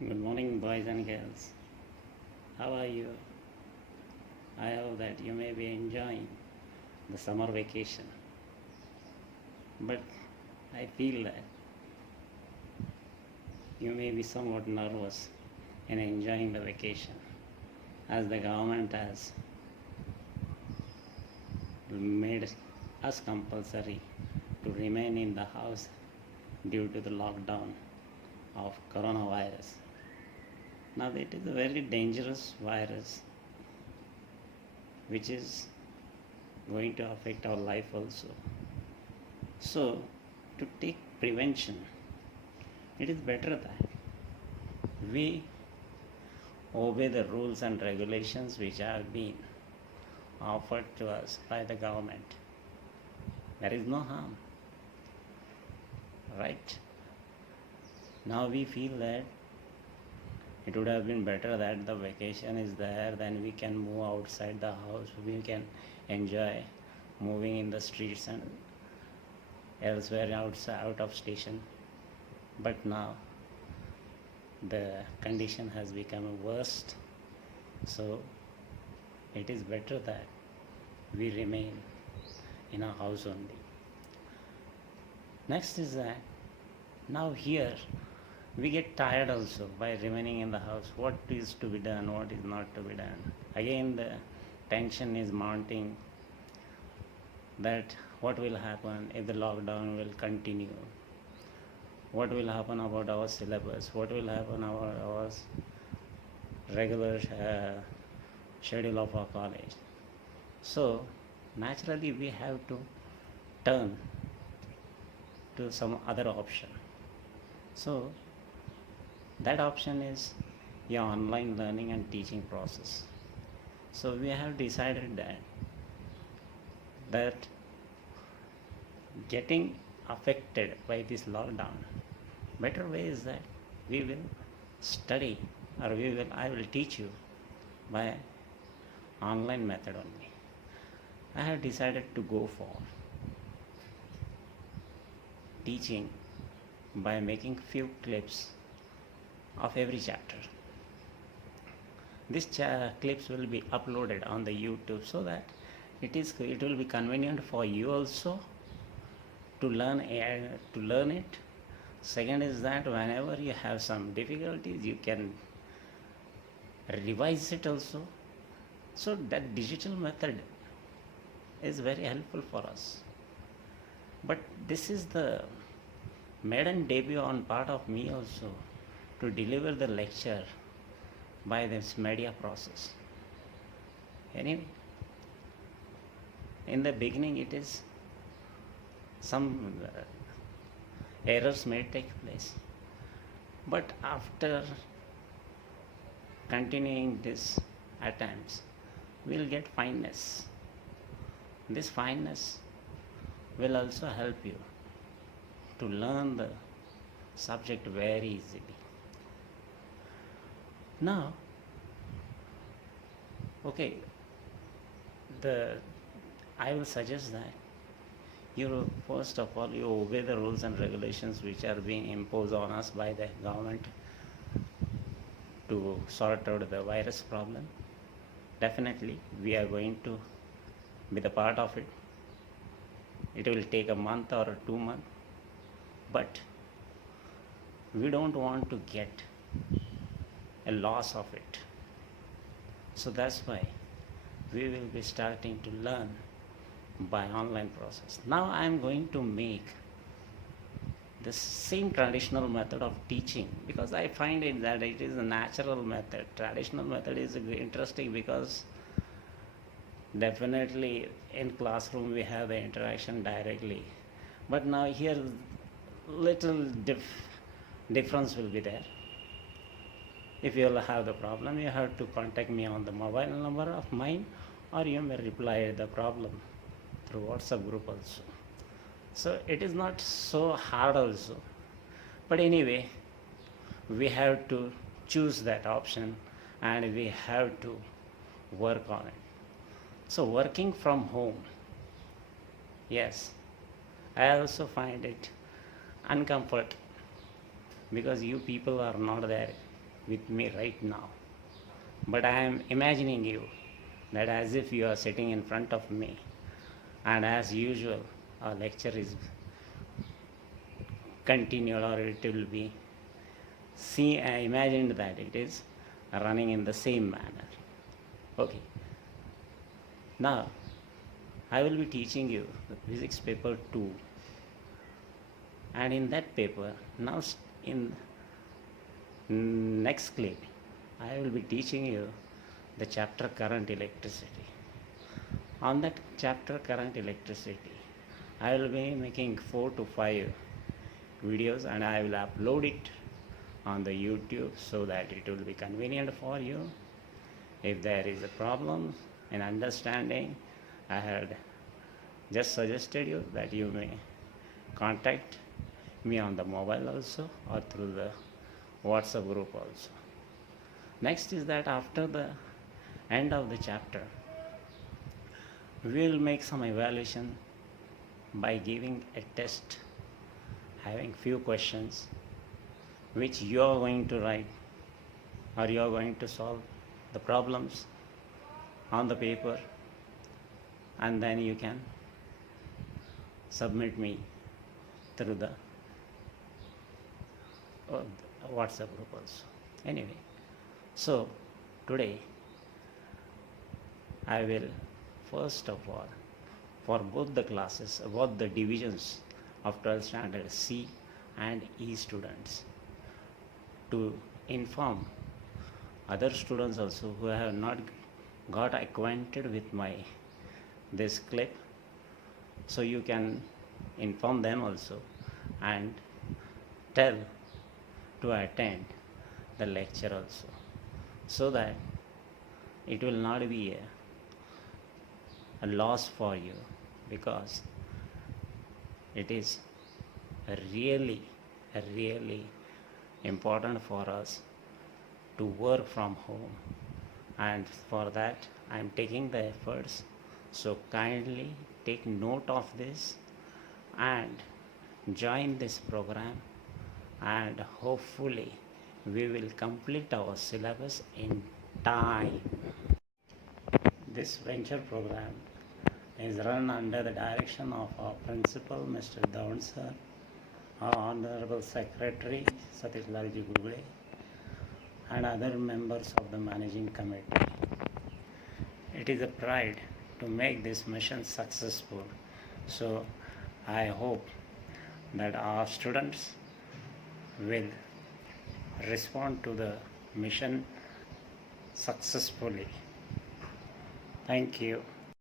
Good morning, boys and girls. How are you? I hope that you may be enjoying the summer vacation. But I feel that you may be somewhat nervous in enjoying the vacation, as the government has made us compulsory to remain in the house due to the lockdown of coronavirus. Now, it is a very dangerous virus which is going to affect our life also. So, to take prevention, it is better that we obey the rules and regulations which have been offered to us by the government. There is no harm, right? Now we feel that it would have been better that the vacation is there, then we can move outside the house, we can enjoy moving in the streets and elsewhere outside out of station. But now the condition has become worst, so it is better that we remain in our house only. Next is that now here we get tired also by remaining in the house. What is to be done, what is not to be done. Again the tension is mounting that what will happen if the lockdown will continue, what will happen about our syllabus, what will happen about our regular schedule of our college. So naturally we have to turn to some other option. So that option is your online learning and teaching process. So we have decided that getting affected by this lockdown, better way is that we will study, or I will teach you by online method only. I have decided to go for teaching by making few clips of every chapter. These clips will be uploaded on the YouTube so that it will be convenient for you also to learn it. Second is that whenever you have some difficulties, you can revise it also. So that digital method is very helpful for us. But this is the maiden debut on part of me also to deliver the lecture by this media process. Anyway, in the beginning it is some errors may take place, but after continuing this attempts, we'll get fineness. This fineness will also help you to learn the subject very easily. Now, okay, I will suggest that you first of all you obey the rules and regulations which are being imposed on us by the government to sort out the virus problem. Definitely, we are going to be the part of it. It will take a month or 2 months, but we don't want to get a loss of it. So that's why we will be starting to learn by online process. Now I am going to make the same traditional method of teaching because I find it that it is a natural method. Traditional method is interesting because definitely in classroom we have the interaction directly, but now here little difference will be there. If you will have the problem, you have to contact me on the mobile number of mine, or you may reply the problem through WhatsApp group also. So it is not so hard also, but anyway we have to choose that option and we have to work on it. So working from home, yes, I also find it uncomfort because you people are not there with me right now, but I am imagining you that as if you are sitting in front of me, and as usual, our lecture is continued, or it will be see. I imagined that it is running in the same manner. Okay, now I will be teaching you the physics paper 2, and in that paper, now in next clip, I will be teaching you the chapter current electricity. On that chapter current electricity, I will be making 4 to 5 videos, and I will upload it on the YouTube so that it will be convenient for you. If there is a problem in understanding, I had just suggested you that you may contact me on the mobile also, or through the WhatsApp group also. Next is that after the end of the chapter, we will make some evaluation by giving a test, having few questions which you are going to write, or you are going to solve the problems on the paper, and then you can submit me through the WhatsApp group also. Anyway, so today I will first of all, for both the classes, both the divisions of 12th standard C and E students, to inform other students also who have not got acquainted with my this clip, so you can inform them also and tell to attend the lecture also, so that it will not be a loss for you, because it is really important for us to work from home, and for that I am taking the efforts. So kindly take note of this and join this program, and hopefully we will complete our syllabus in time. This venture program is run under the direction of our principal, Mr. Dhawan sir, our Honorable Secretary, Satish Lalji Gugule, and other members of the managing committee. It is a pride to make this mission successful. So I hope that our students will respond to the mission successfully. Thank you.